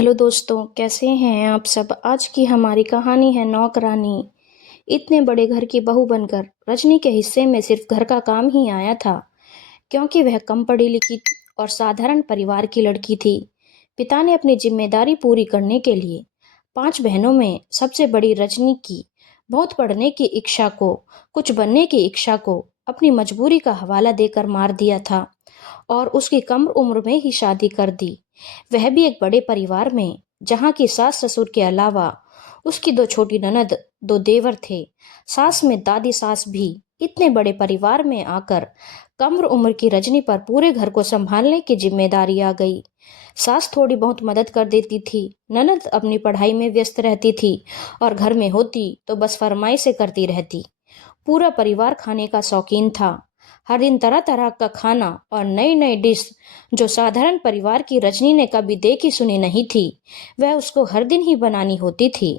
Hello दोस्तों, कैसे हैं आप सब। आज की हमारी कहानी है नौकरानी। इतने बड़े घर की बहू बनकर रजनी के हिस्से में सिर्फ घर का काम ही आया था, क्योंकि वह कम पढ़ी लिखी और साधारण परिवार की लड़की थी। पिता ने अपनी जिम्मेदारी पूरी करने के लिए 5 बहनों में सबसे बड़ी रजनी की बहुत पढ़ने की इच्छा को, कुछ बनने की इच्छा को अपनी मजबूरी का हवाला देकर मार दिया था और उसकी कम उम्र में ही शादी कर दी। वह भी एक बड़े परिवार में, जहाँ की सास ससुर के अलावा उसकी 2 छोटी ननद, 2 देवर थे। सास में दादी सास भी। इतने बड़े परिवार में आकर कम उम्र की रजनी पर पूरे घर को संभालने की जिम्मेदारी आ गई। सास थोड़ी बहुत मदद कर देती थी, ननद अपनी पढ़ाई में व्यस्त रहती थी और घर में होती तो बस फरमाइशें करती रहती। पूरा परिवार खाने का शौकीन था। हर दिन तरह तरह का खाना और नई नई डिश, जो साधारण परिवार की रजनी ने कभी देखी सुनी नहीं थी, वह उसको हर दिन ही बनानी होती थी।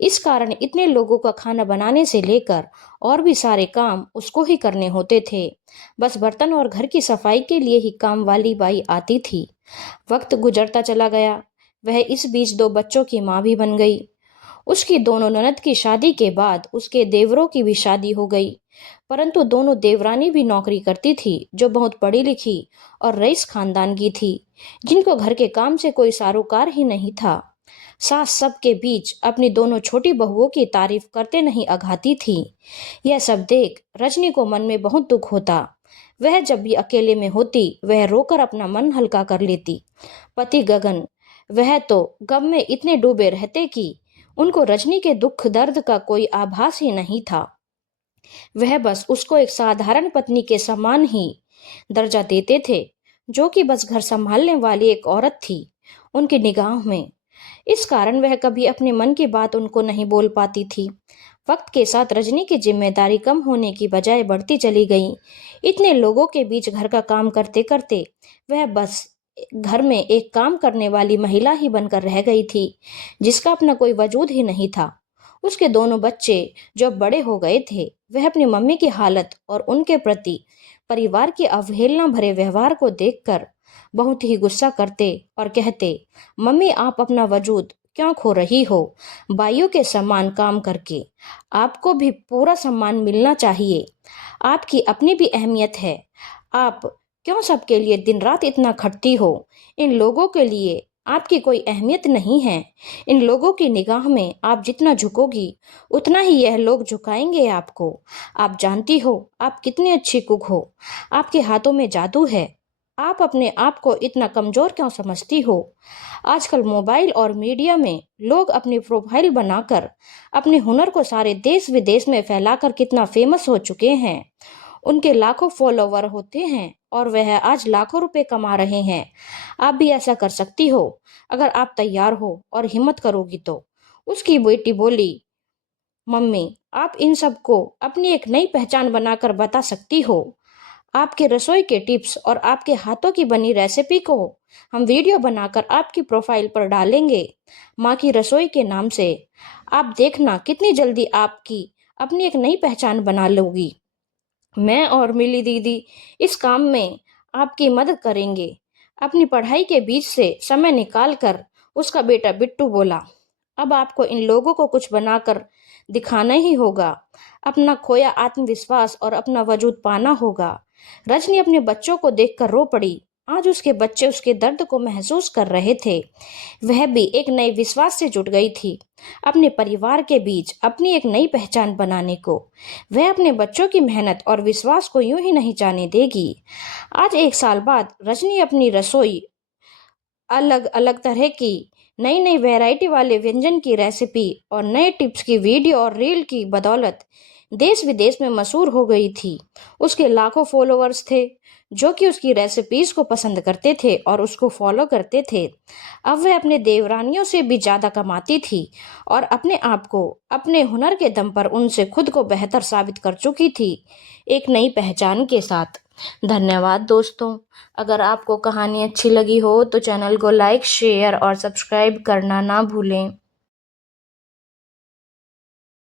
इस कारण इतने लोगों का खाना बनाने से लेकर और भी सारे काम उसको ही करने होते थे। बस बर्तन और घर की सफाई के लिए ही काम वाली बाई आती थी। वक्त गुजरता चला गया। वह इस बीच 2 बच्चों की माँ भी बन गई। उसकी दोनों ननद की शादी के बाद उसके देवरों की भी शादी हो गई, परंतु दोनों देवरानी भी नौकरी करती थी, जो बहुत पढ़ी लिखी और रईस खानदान की थी, जिनको घर के काम से कोई सारोकार ही नहीं था। सास सबके बीच अपनी दोनों छोटी बहुओं की तारीफ करते नहीं अघाती थी। यह सब देख रजनी को मन में बहुत दुख होता। वह जब भी अकेले में होती, वह रोकर अपना मन हल्का कर लेती। पति गगन, वह तो गम में इतने डूबे रहते कि उनको रजनी के दुख दर्द का कोई आभास ही नहीं था। वह बस उसको एक साधारण पत्नी के समान ही दर्जा देते थे, जो कि बस घर संभालने वाली एक औरत थी उनकी निगाह में। इस कारण वह कभी अपने मन की बात उनको नहीं बोल पाती थी। वक्त के साथ रजनी की जिम्मेदारी कम होने की बजाय बढ़ती चली गई। इतने लोगों के बीच घर का काम करते करते वह बस घर में एक काम करने वाली महिला ही बनकर रह गई थी, जिसका अपना कोई वजूद ही नहीं था। उसके दोनों बच्चे जब बड़े हो गए थे, वह अपनी मम्मी की हालत और उनके प्रति परिवार की अवहेलना भरे व्यवहार को देखकर बहुत ही गुस्सा करते और कहते, मम्मी आप अपना वजूद क्यों खो रही हो। बाइयों के समान काम करके आपको भी पूरा सम्मान मिलना चाहिए। आपकी अपनी भी अहमियत है। आप क्यों सबके लिए दिन रात इतना खटती हो। इन लोगों के लिए आपकी कोई अहमियत नहीं है। इन लोगों की निगाह में आप जितना झुकोगी, उतना ही यह लोग झुकाएंगे आपको। आप जानती हो आप कितनी अच्छी कुक हो। आपके हाथों में जादू है। आप अपने आप को इतना कमजोर क्यों समझती हो। आजकल मोबाइल और मीडिया में लोग अपनी प्रोफाइल बनाकर अपने हुनर को सारे देश विदेश में फैलाकर कितना फेमस हो चुके हैं। उनके लाखों फॉलोवर होते हैं और वह आज लाखों रुपए कमा रहे हैं। आप भी ऐसा कर सकती हो, अगर आप तैयार हो और हिम्मत करोगी तो। उसकी बेटी बोली, मम्मी आप इन सबको अपनी एक नई पहचान बनाकर बता सकती हो। आपके रसोई के टिप्स और आपके हाथों की बनी रेसिपी को हम वीडियो बनाकर आपकी प्रोफाइल पर डालेंगे, माँ की रसोई के नाम से। आप देखना कितनी जल्दी आपकी अपनी एक नई पहचान बना लोगी। मैं और मिली दीदी इस काम में आपकी मदद करेंगे। अपनी पढ़ाई के बीच से समय निकाल कर उसका बेटा बिट्टू बोला, अब आपको इन लोगों को कुछ बनाकर दिखाना ही होगा। अपना खोया आत्मविश्वास और अपना वजूद पाना होगा। रजनी अपने बच्चों को देखकर रो पड़ी। आज उसके बच्चे उसके दर्द को महसूस कर रहे थे। वह भी एक नए विश्वास से जुट गई थी, अपने परिवार के बीच अपनी एक नई पहचान बनाने को। वह अपने बच्चों की मेहनत और विश्वास को यूं ही नहीं जाने देगी। आज 1 साल बाद रजनी अपनी रसोई अलग अलग तरह की नई नई वैरायटी वाले व्यंजन की रेसिपी और नए टिप्स की वीडियो और रील की बदौलत देश विदेश में मशहूर हो गई थी। उसके लाखों फॉलोअर्स थे, जो कि उसकी रेसिपीज को पसंद करते थे और उसको फॉलो करते थे। अब वह अपने देवरानियों से भी ज्यादा कमाती थी और अपने आप को अपने हुनर के दम पर उनसे खुद को बेहतर साबित कर चुकी थी, एक नई पहचान के साथ। धन्यवाद दोस्तों। अगर आपको कहानी अच्छी लगी हो तो चैनल को लाइक, शेयर और सब्सक्राइब करना ना भूलें।